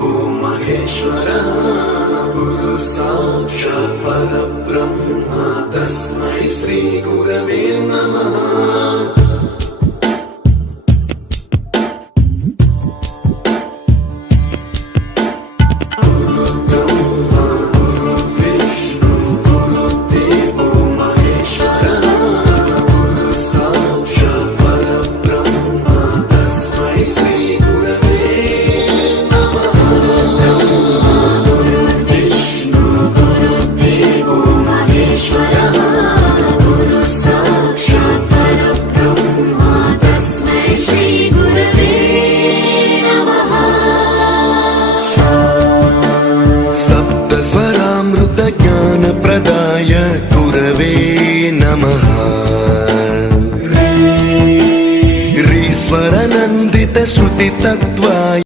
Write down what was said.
गुरुदेवो महेश्वरः गुरु साक्षात् परब्रह्म तस्मै श्री गुरवे नमः। ज्ञानप्रदाय गुरवे नमः। रीश्वरनन्दित श्रुतितत्त्व